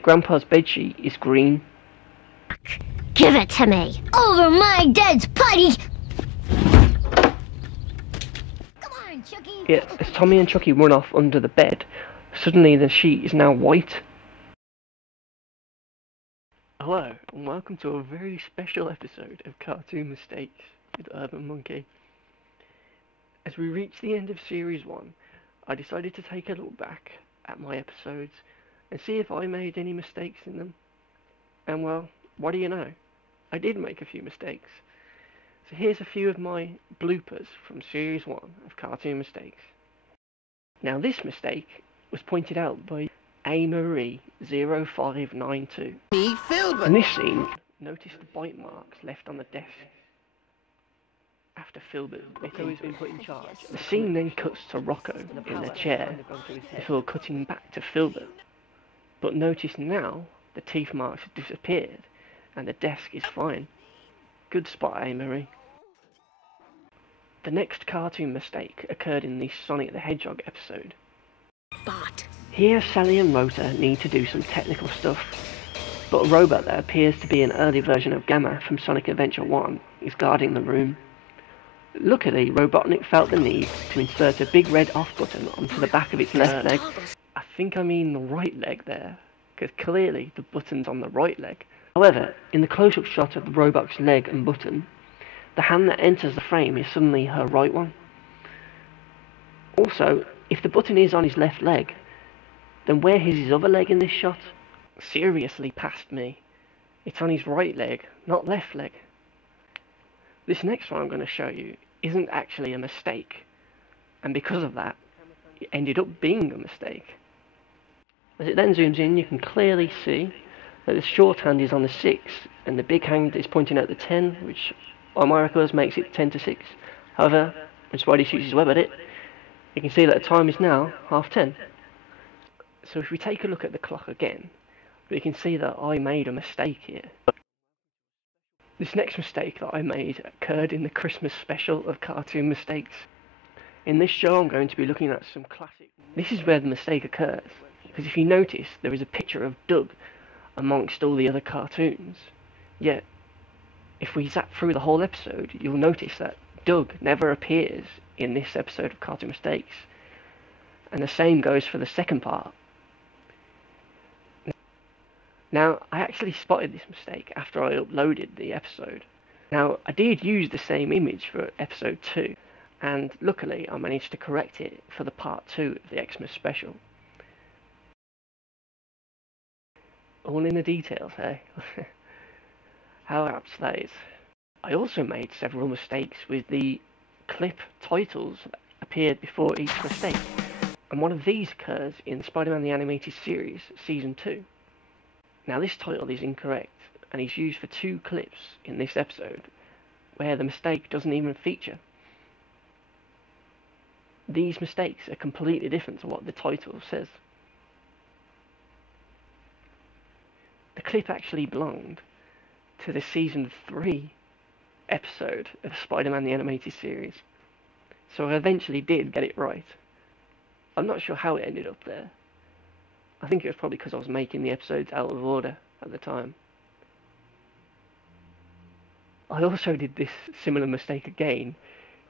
Grandpa's bedsheet is green. Give it to me! Over my dead putty! Come on, Chucky! Yet, as Tommy and Chucky run off under the bed, suddenly the sheet is now white. Hello, and welcome to a very special episode of Cartoon Mistakes with Urban Monkey. As we reach the end of Series 1, I decided to take a look back at my episodes and see if I made any mistakes in them. And well, what do you know? I did make a few mistakes. So here's a few of my bloopers from Series 1 of Cartoon Mistakes. Now this mistake was pointed out by Marie0592. In this scene, notice the bite marks left on the desk after Filbert has been put in charge. The scene then cuts to Rocko in the chair before cutting back to Filbert. But notice now the teeth marks have disappeared and the desk is fine. Good spot, Marie. The next cartoon mistake occurred in the Sonic the Hedgehog episode. Here Sally and Rota need to do some technical stuff, but a robot that appears to be an early version of Gamma from Sonic Adventure 1 is guarding the room. Luckily, Robotnik felt the need to insert a big red off button onto the back of its left leg. I think I mean the right leg there, because clearly the button's on the right leg. However, in the close-up shot of the robot's leg and button, the hand that enters the frame is suddenly her right one. Also, if the button is on his left leg, then where is his other leg in this shot? Seriously past me. It's on his right leg, not left leg. This next one I'm going to show you isn't actually a mistake, and because of that, it ended up being a mistake. As it then zooms in, you can clearly see that the shorthand is on the 6, and the big hand is pointing at the 10, which on my records makes it 10 to 6. However, when Spidey shoots his web at it, you can see that the time is now 10:30. So if we take a look at the clock again, we can see that I made a mistake here. This next mistake that I made occurred in the Christmas special of Cartoon Mistakes. In this show I'm going to be looking at some classic... This is where the mistake occurs, because if you notice there is a picture of Doug amongst all the other cartoons. Yet, if we zap through the whole episode, you'll notice that Doug never appears in this episode of Cartoon Mistakes. And the same goes for the second part. Now, I actually spotted this mistake after I uploaded the episode. Now, I did use the same image for episode 2, and luckily I managed to correct it for the part 2 of the Xmas special. All in the details, hey? How apt that is. I also made several mistakes with the clip titles that appeared before each mistake, and one of these occurs in Spider-Man the Animated Series, Season 2. Now this title is incorrect, and is used for 2 clips in this episode, where the mistake doesn't even feature. These mistakes are completely different to what the title says. The clip actually belonged to the Season 3 episode of Spider-Man the Animated Series, so I eventually did get it right. I'm not sure how it ended up there. I think it was probably because I was making the episodes out of order at the time. I also did this similar mistake again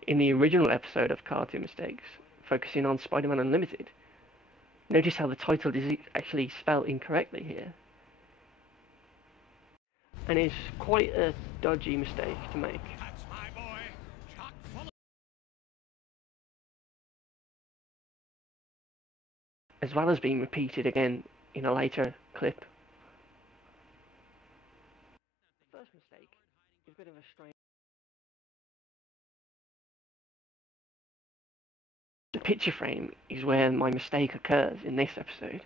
in the original episode of Cartoon Mistakes, focusing on Spider-Man Unlimited. Notice how the title is actually spelled incorrectly here. And it's quite a dodgy mistake to make. As well as being repeated again in a later clip. The first mistake is a bit of a strange... The picture frame is where my mistake occurs in this episode,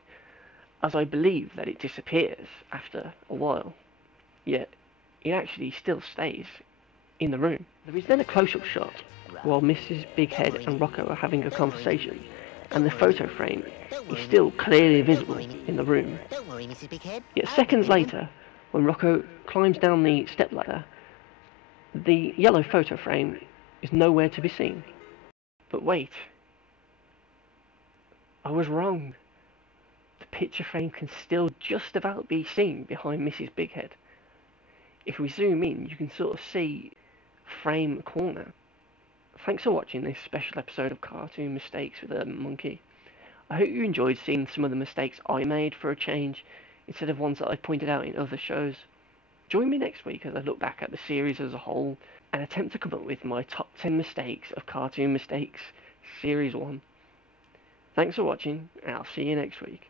as I believe that it disappears after a while, yet it actually still stays in the room. There is then a close-up shot while Mrs. Bighead and Rocko are having a conversation, and the photo frame is still clearly visible in the room. Don't worry, Mrs. Bighead. Yet seconds later, when Rocko climbs down the stepladder, the yellow photo frame is nowhere to be seen. But wait, I was wrong. The picture frame can still just about be seen behind Mrs. Bighead. If we zoom in, you can sort of see frame corner. Thanks for watching this special episode of Cartoon Mistakes with a Monkey. I hope you enjoyed seeing some of the mistakes I made for a change, instead of ones that I pointed out in other shows. Join me next week as I look back at the series as a whole and attempt to come up with my top 10 mistakes of Cartoon Mistakes Series 1. Thanks for watching, and I'll see you next week.